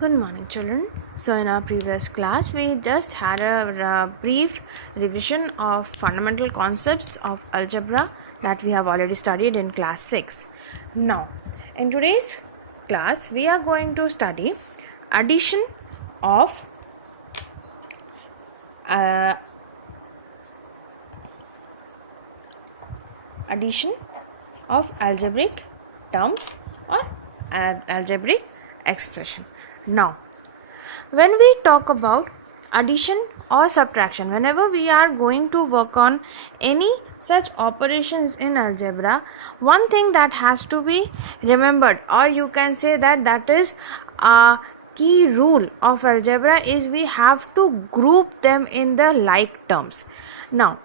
Good morning, children. So, in our previous class, we just had a brief revision of fundamental concepts of algebra that we have already studied in class 6. Now, in today's class, we are going to study addition of algebraic terms or algebraic expression. Now, when we talk about addition or subtraction, whenever we are going to work on any such operations in algebra, one thing that has to be remembered, or you can say that is a key rule of algebra, is we have to group them in the like terms. Now,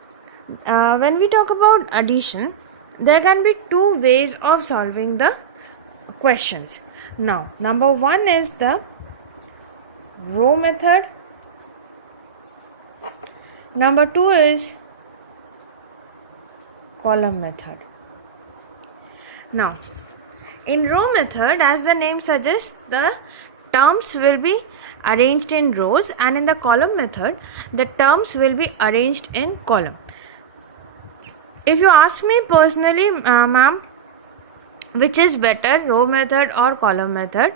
when we talk about addition, there can be two ways of solving the questions. Now, number one is the row method. Number two is column method. Now, in row method, as the name suggests, the terms will be arranged in rows, and in the column method, the terms will be arranged in column. If you ask me personally, ma'am, which is better, row method or column method,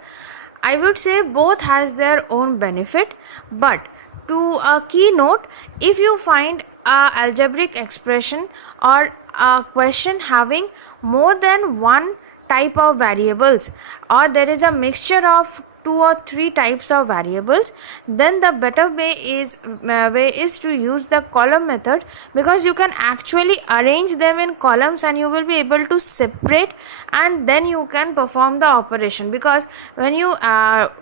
I would say both has their own benefit, but to a keynote, if you find a algebraic expression or a question having more than one type of variables, or there is a mixture of two or three types of variables, then the better way is to use the column method, because you can actually arrange them in columns and you will be able to separate, and then you can perform the operation. Because when you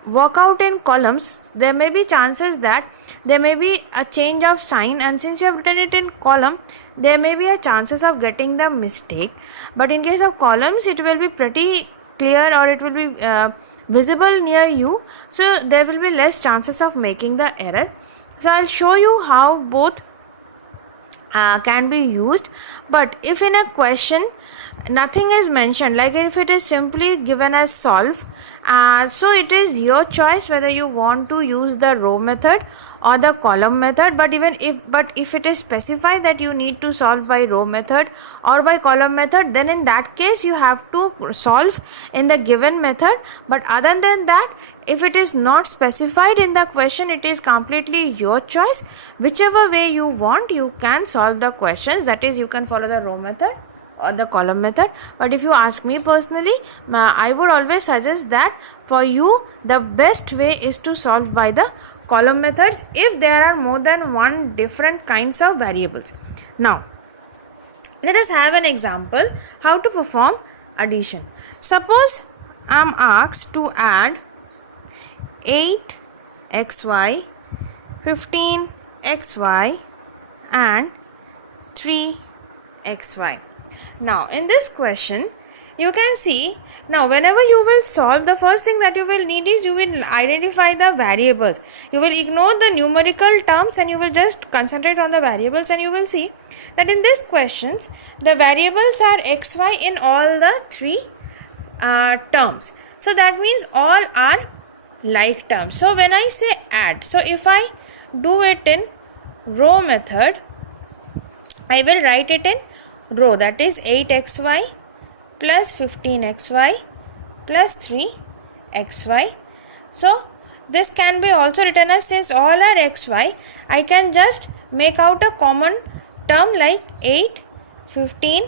work out in columns, there may be chances that there may be a change of sign, and since you have written it in column, there may be a chances of getting the mistake. But in case of columns, it will be pretty clear, or it will be visible near you, so there will be less chances of making the error. So I'll show you how both can be used. But if in a question nothing is mentioned, like if it is simply given as solve, so it is your choice whether you want to use the row method or the column method. But if it is specified that you need to solve by row method or by column method, then in that case you have to solve in the given method. But other than that, if it is not specified in the question, it is completely your choice. Whichever way you want, you can solve the questions, that is, you can follow the row method or the column method. But if you ask me personally, I would always suggest that for you the best way is to solve by the column methods if there are more than one different kinds of variables. Now, let us have an example how to perform addition. Suppose I am asked to add 8xy, 15xy and 3xy. Now, in this question, you can see, now whenever you will solve, the first thing that you will need is you will identify the variables. You will ignore the numerical terms and you will just concentrate on the variables, and you will see that in these questions, the variables are xy in all the three terms. So that means all are like terms. So when I say add, so if I do it in row method, I will write it in row, that is 8xy plus 15xy plus 3xy. So this can be also written as, since all are xy, I can just make out a common term like 8, 15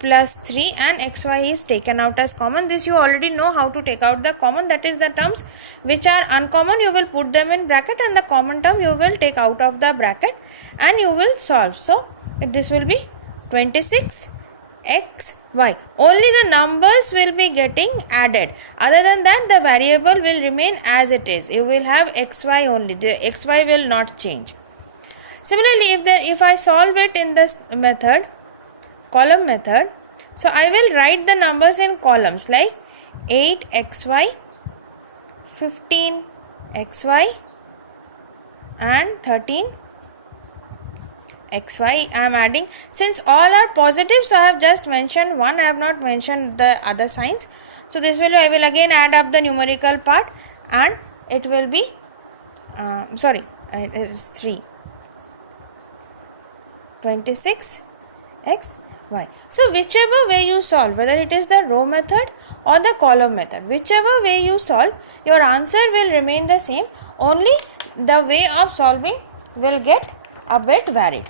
plus 3, and xy is taken out as common. This you already know how to take out the common, that is, the terms which are uncommon you will put them in bracket, and the common term you will take out of the bracket and you will solve. So this will be 26xy. Only the numbers will be getting added. Other than that, the variable will remain as it is. You will have xy only. The xy will not change. Similarly, if I solve it in this method, column method, so I will write the numbers in columns like 8xy, 15xy and 13xy. I am adding, since all are positive, so I have just mentioned one, I have not mentioned the other signs. So this will, I will again add up the numerical part and it will be sorry, it is 3, 26 x y. So whichever way you solve, whether it is the row method or the column method, whichever way you solve, your answer will remain the same, only the way of solving will get a bit varied.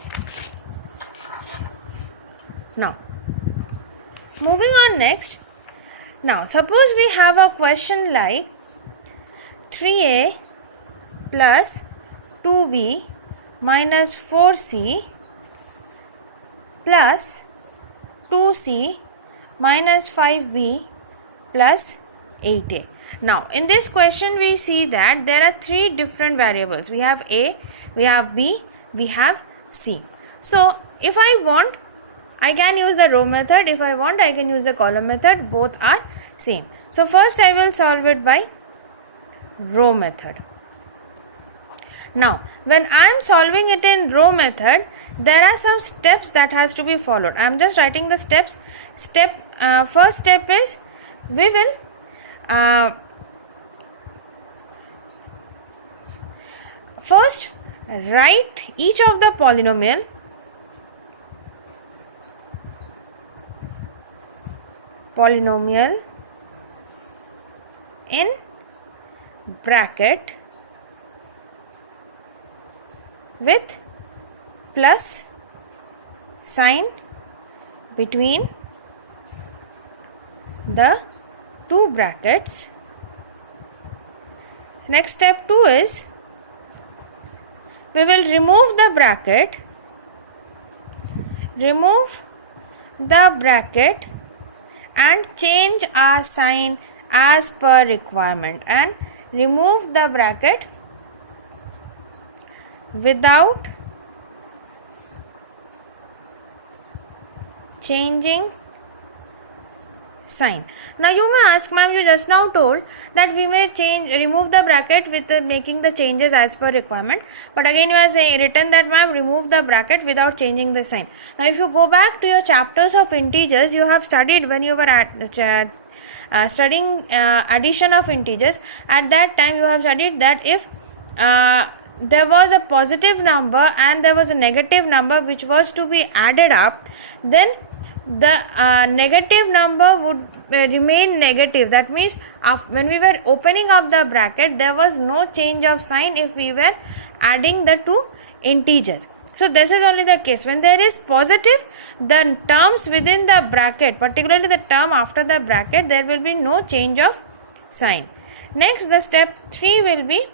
Now moving on next. Now suppose we have a question like 3a plus 2b minus 4c plus 2c minus 5b plus 8a. Now in this question we see that there are three different variables. We have a, we have b, we have c. So if I want, I can use the row method. If I want, I can use the column method. Both are same. So first I will solve it by row method. Now when I am solving it in row method, there are some steps that has to be followed. I am just writing the steps. First step is, we will first write each of the polynomial in bracket with plus sign between the two brackets. Next step 2 is, we will remove the bracket and change our sign as per requirement, and remove the bracket without changing sign. Now you may ask, ma'am, you just now told that we may remove the bracket with making the changes as per requirement, but again you are saying written that, ma'am, remove the bracket without changing the sign. Now if you go back to your chapters of integers, you have studied when you were studying addition of integers. At that time you have studied that if there was a positive number and there was a negative number which was to be added up, then the negative number would remain negative. That means when we were opening up the bracket, there was no change of sign if we were adding the two integers. So this is only the case when there is positive, the terms within the bracket, particularly the term after the bracket, there will be no change of sign. Next, the step 3 will be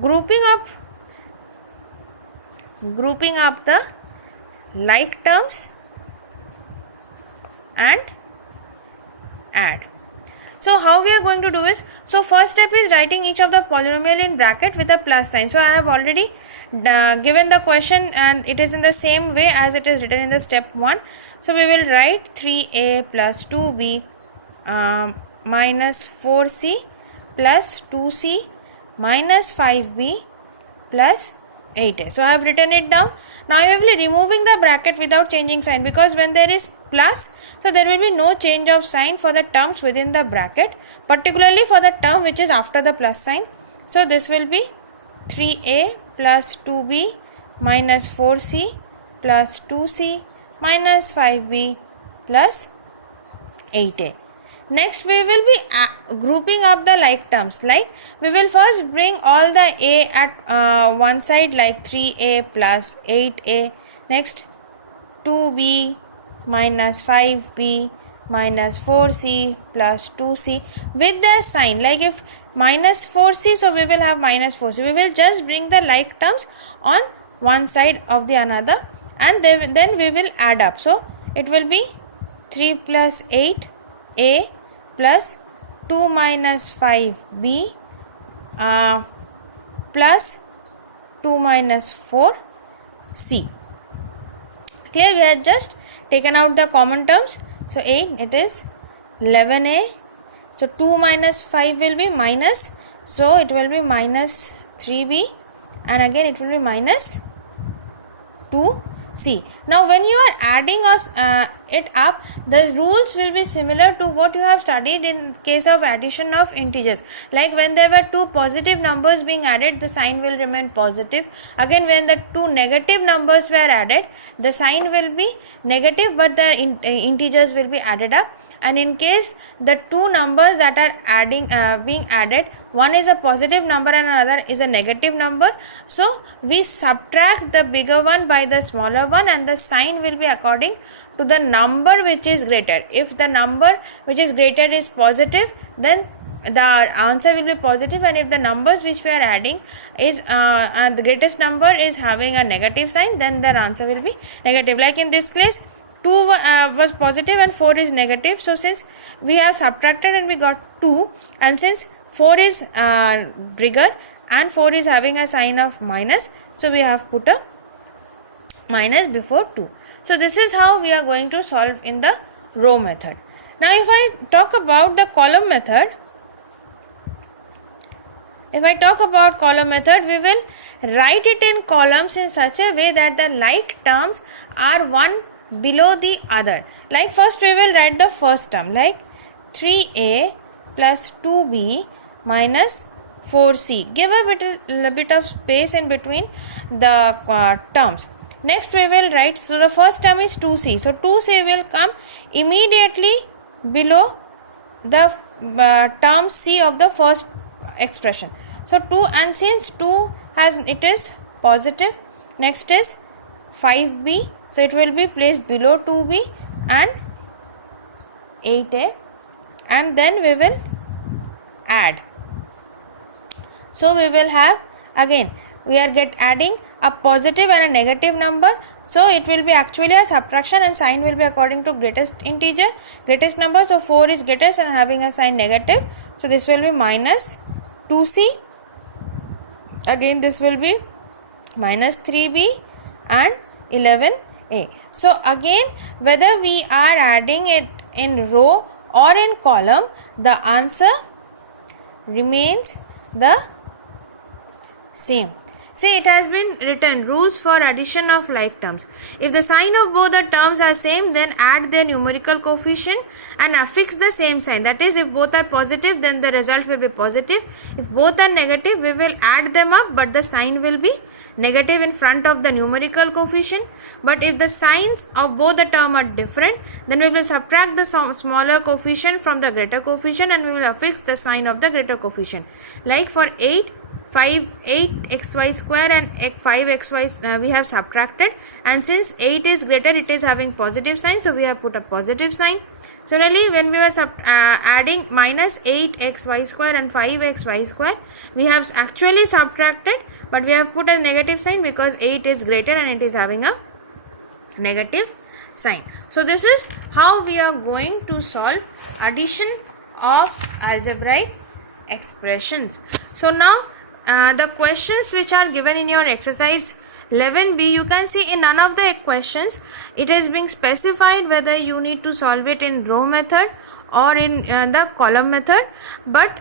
grouping up the like terms and add. So how we are going to do is, so first step is writing each of the polynomial in bracket with a plus sign. So I have already given the question and it is in the same way as it is written in the step 1. So we will write 3a plus 2b minus 4c plus 2c minus 5b plus 8a. So I have written it down. Now I will be removing the bracket without changing sign, because when there is plus, so there will be no change of sign for the terms within the bracket, particularly for the term which is after the plus sign. So this will be 3a plus 2b minus 4c plus 2c minus 5b plus 8a. Next we will be grouping up the like terms. Like we will first bring all the a at one side, like 3a plus 8a. Next 2b minus 5b minus 4c plus 2c with the sign. Like if minus 4c, so we will have minus 4c. We will just bring the like terms on one side of the another, and then we will add up. So it will be 3 plus 8a plus 2 minus 5b plus 2 minus 4c. Clear? We have just taken out the common terms. So 8, it is 11a. So 2 minus 5 will be minus, so it will be minus 3b, and again it will be minus 2c. C. Now when you are adding it up, the rules will be similar to what you have studied in case of addition of integers. Like when there were two positive numbers being added, the sign will remain positive. Again, when the two negative numbers were added, the sign will be negative, but the integers will be added up. And in case the two numbers that are being added, one is a positive number and another is a negative number, so we subtract the bigger one by the smaller one, and the sign will be according to the number which is greater. If the number which is greater is positive, then the answer will be positive, and if the numbers which we are adding is the greatest number is having a negative sign, then their answer will be negative. Like in this case, 2 was positive and 4 is negative. So since we have subtracted and we got 2, and since 4 is bigger and 4 is having a sign of minus, so we have put a minus before 2. So this is how we are going to solve in the row method. Now if I talk about the column method, we will write it in columns in such a way that the like terms are one below the other. Like first we will write the first term, like 3a plus 2b minus 4c. Give a bit of space in between the terms. Next we will write, so the first term is 2c, so 2c will come immediately below the term c of the first expression. So 2, and since 2 it is positive, next is 5b, so it will be placed below 2b and 8a, and then we will add. So we will have, again we are adding a positive and a negative number, so it will be actually a subtraction, and sign will be according to greatest number. So 4 is greatest and having a sign negative, so this will be minus 2c. Again this will be minus 3b and 11a. So again, whether we are adding it in row or in column, the answer remains the same. See, it has been written, rules for addition of like terms. If the sign of both the terms are same, then add their numerical coefficient and affix the same sign. That is, if both are positive, then the result will be positive. If both are negative, we will add them up, but the sign will be negative in front of the numerical coefficient. But if the signs of both the term are different, then we will subtract the smaller coefficient from the greater coefficient, and we will affix the sign of the greater coefficient. Like for 8xy square and 5xy we have subtracted, and since 8 is greater, it is having positive sign, so we have put a positive sign. Similarly, when we were adding minus 8xy square and 5xy square, we have actually subtracted, but we have put a negative sign because 8 is greater and it is having a negative sign. So this is how we are going to solve addition of algebraic expressions. So now the questions which are given in your exercise 11b, you can see in none of the questions it is being specified whether you need to solve it in row method or in the column method, but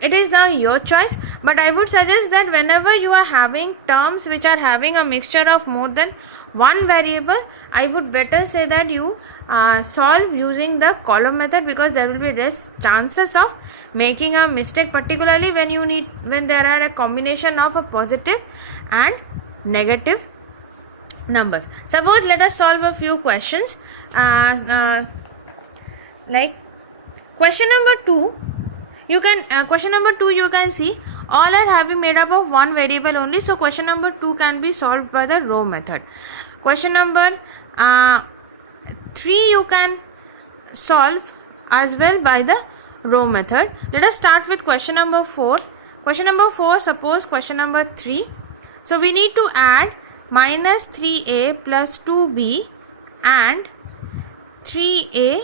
it is now your choice. But I would suggest that whenever you are having terms which are having a mixture of more than one variable, I would better say that you solve using the column method, because there will be less chances of making a mistake, particularly when there are a combination of a positive and negative numbers. Suppose let us solve a few questions like question number 2. You can see all are having made up of one variable only, so question number 2 can be solved by the row method. Question number 3 you can solve as well by the row method. Let us start with question number 4. Question number 4, suppose question number 3. So we need to add minus 3a plus 2b and 3a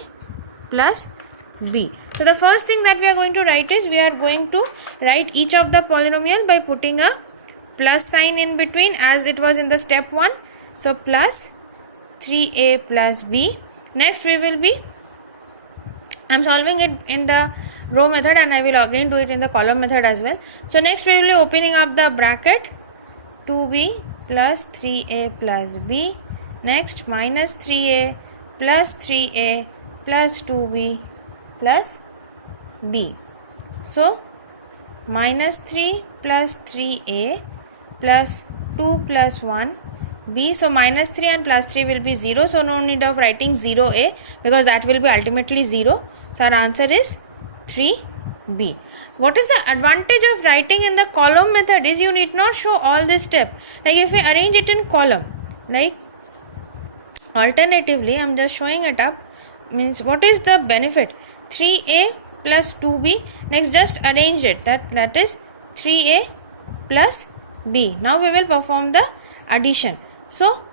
plus b. So the first thing that we are going to write is, we are going to write each of the polynomial by putting a plus sign in between as it was in the step 1. So plus 3a plus b. Next we will be, I am solving it in the row method and I will again do it in the column method as well. So next we will be opening up the bracket 2b plus 3a plus b Next, minus 3a plus 3a plus 2b plus b. So, minus 3 plus 3a plus 2 plus 1 b. So, minus 3 and plus 3 will be 0. So, no need of writing 0a because that will be ultimately 0. So, our answer is 3b. What is the advantage of writing in the column method is you need not show all this step. Like if we arrange it in column, like alternatively I am just showing it up, means what is the benefit? 3a plus 2b. Next, just arrange it, that is 3a plus b. Now we will perform the addition. So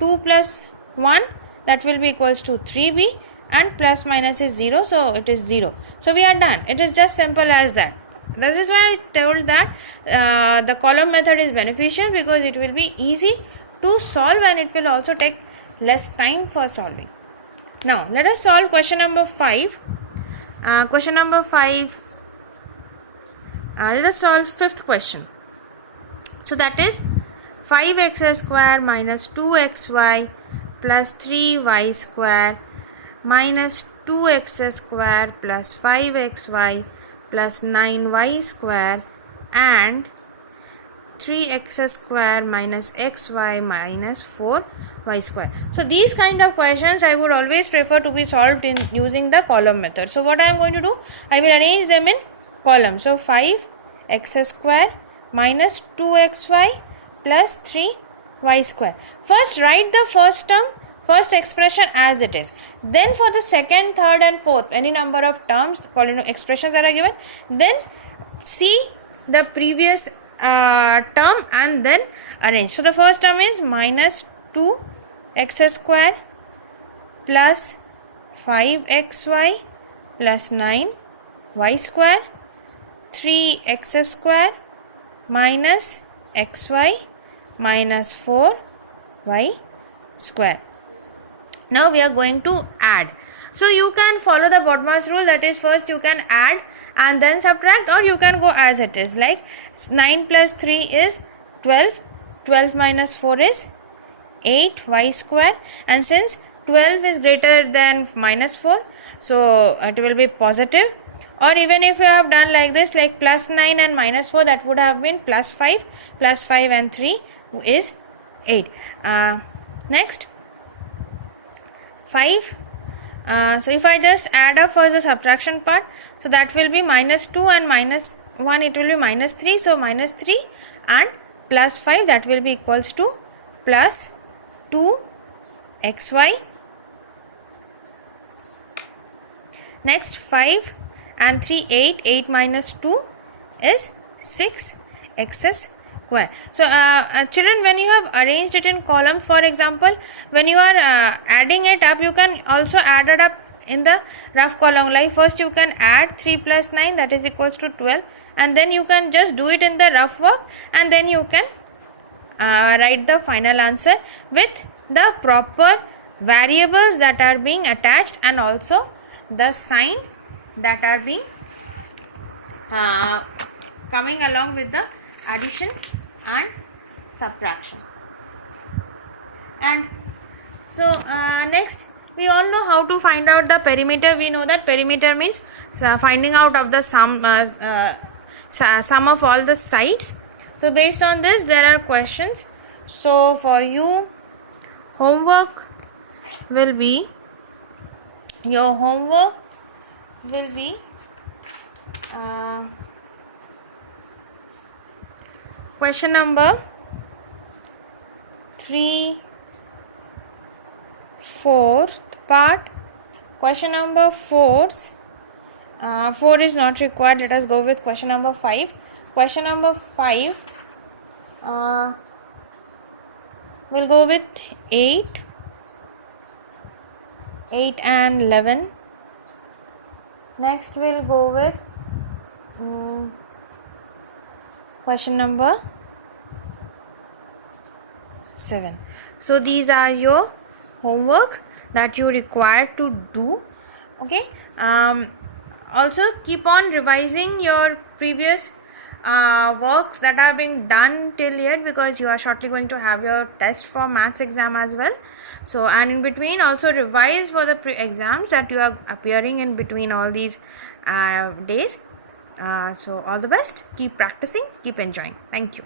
2 plus 1, that will be equals to 3b, and plus minus is 0, so it is 0. So we are done. It is just simple as that. That is why I told that the column method is beneficial, because it will be easy to solve and it will also take less time for solving. Now let us solve question number 5. Question number 5, let us solve fifth question. So that is 5x square minus 2xy plus 3y square minus 2x square plus 5xy plus 9y square and 3x square minus xy minus 4y square. So these kind of questions I would always prefer to be solved in using the column method. So what I am going to do, I will arrange them in column. So 5x square minus 2xy plus 3y square. First write the first term, first expression as it is. Then for the second, third and fourth, any number of terms, polynomial expressions that are given, then see the previous term and then arrange. So the first term is minus 2x square plus 5xy plus 9y square, 3x square minus xy minus 4y square. Now we are going to add. So you can follow the BODMAS rule, that is first you can add and then subtract, or you can go as it is, like 9 plus 3 is 12, 12 minus 4 is 8y square, and since 12 is greater than minus 4, so it will be positive. Or even if you have done like this, like plus 9 and minus 4, that would have been plus 5 and 3 is 8. Next 5. So if I just add up for the subtraction part, so that will be minus 2 and minus 1, it will be minus 3. So minus 3 and plus 5, that will be equals to plus 2xy. Next 5 and 3, 8, 8 minus 2 is 6x square. So children, when you have arranged it in column, for example, when you are adding it up, you can also add it up in the rough column. Like first you can add 3 plus 9, that is equals to 12, and then you can just do it in the rough work, and then you can write the final answer with the proper variables that are being attached and also the sign that are being coming along with the addition and subtraction. And so next, we all know how to find out the perimeter. We know that perimeter means finding out of the sum of all the sides. So based on this, there are questions. So for you, homework will be, question number 3, 4th part. Question number 4 is not required. Let us go with question number 5. Question number 5 we'll go with 8 and 11. Next we'll go with question number 7. So these are your homework that you require to do. Okay. Also keep on revising your previous works that are being done till yet, because you are shortly going to have your test for maths exam as well. So, and in between also revise for the exams that you are appearing in between all these days. So all the best, keep practicing, keep enjoying. Thank you.